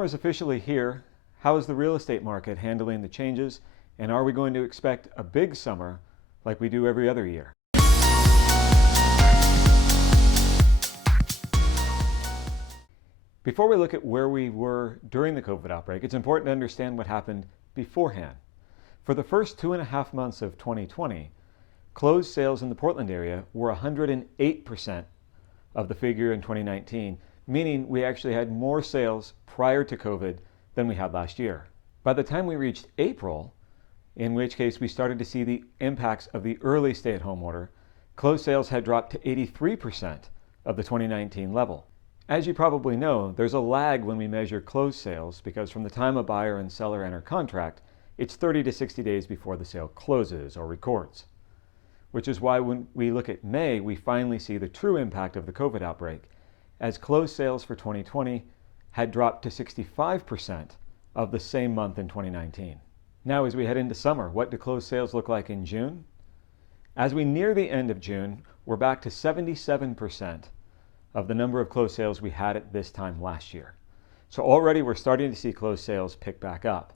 Summer is officially here. How is the real estate market handling the changes? And are we going to expect a big summer like we do every other year? Before we look at where we were during the COVID outbreak, it's important to understand what happened beforehand. For the first 2.5 months of 2020, closed sales in the Portland area were 108% of the figure in 2019, meaning we actually had more sales prior to COVID than we had last year. By the time we reached April, in which case we started to see the impacts of the early stay-at-home order, closed sales had dropped to 83% of the 2019 level. As you probably know, there's a lag when we measure closed sales because from the time a buyer and seller enter contract, it's 30 to 60 days before the sale closes or records. Which is why when we look at May, we finally see the true impact of the COVID outbreak, as closed sales for 2020 had dropped to 65% of the same month in 2019. Now, as we head into summer, what do closed sales look like in June? As we near the end of June, we're back to 77% of the number of closed sales we had at this time last year. So already we're starting to see closed sales pick back up.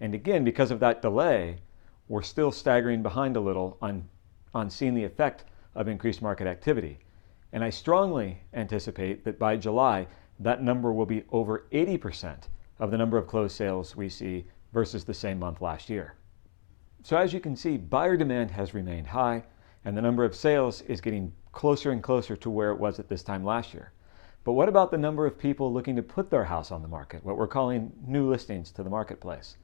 And again, because of that delay, we're still staggering behind a little on seeing the effect of increased market activity. And I strongly anticipate that by July, that number will be over 80% of the number of closed sales we see versus the same month last year. So as you can see, buyer demand has remained high, and the number of sales is getting closer and closer to where it was at this time last year. But what about the number of people looking to put their house on the market, what we're calling new listings to the marketplace?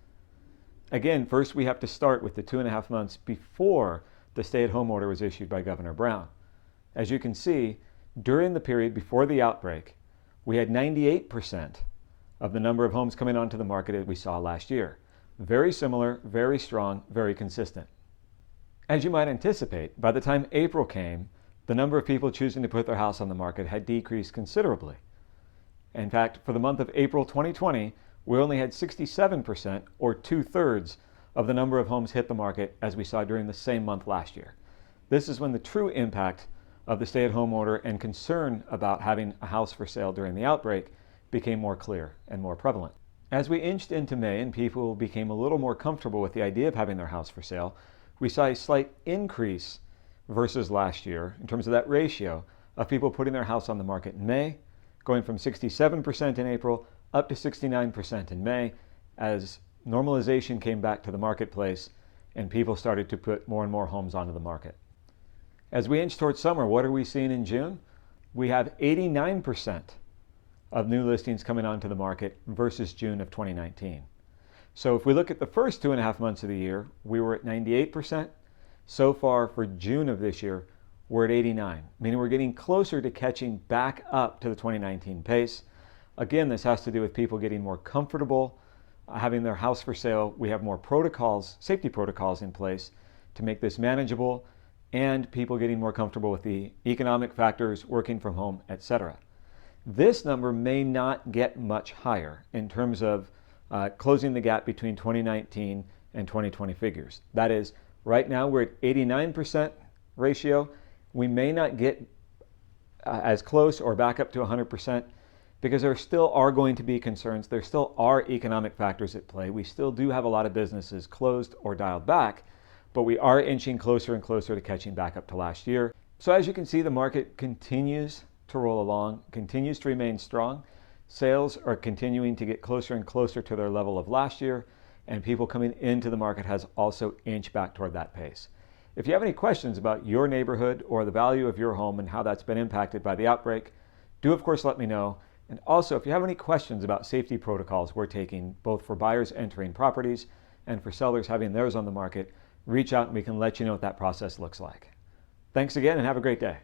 Again, first we have to start with the 2.5 months before the stay-at-home order was issued by Governor Brown. As you can see, during the period before the outbreak, we had 98% of the number of homes coming onto the market that we saw last year. Very similar, very strong, very consistent. As you might anticipate, by the time April came, the number of people choosing to put their house on the market had decreased considerably. In fact, for the month of April 2020, we only had 67%, or 2/3, of the number of homes hit the market as we saw during the same month last year. This is when the true impact of the stay-at-home order and concern about having a house for sale during the outbreak became more clear and more prevalent. As we inched into May and people became a little more comfortable with the idea of having their house for sale, we saw a slight increase versus last year in terms of that ratio of people putting their house on the market in May, going from 67% in April up to 69% in May as normalization came back to the marketplace and people started to put more and more homes onto the market. As we inch towards summer, what are we seeing in June? We have 89% of new listings coming onto the market versus June of 2019. So if we look at the first 2.5 months of the year, we were at 98%. So far for June of this year, we're at 89%, meaning we're getting closer to catching back up to the 2019 pace. Again, this has to do with people getting more comfortable having their house for sale. We have more protocols, safety protocols in place to make this manageable, and people getting more comfortable with the economic factors, working from home, etc. This number may not get much higher in terms of closing the gap between 2019 and 2020 figures. That is, right now we're at 89% ratio. We may not get as close or back up to 100% because there still are going to be concerns. There still are economic factors at play. We still do have a lot of businesses closed or dialed back, but we are inching closer and closer to catching back up to last year. So as you can see, the market continues to roll along, continues to remain strong. Sales are continuing to get closer and closer to their level of last year, and people coming into the market has also inched back toward that pace. If you have any questions about your neighborhood or the value of your home and how that's been impacted by the outbreak, do of course let me know. And also, if you have any questions about safety protocols we're taking, both for buyers entering properties and for sellers having theirs on the market, reach out and we can let you know what that process looks like. Thanks again and have a great day.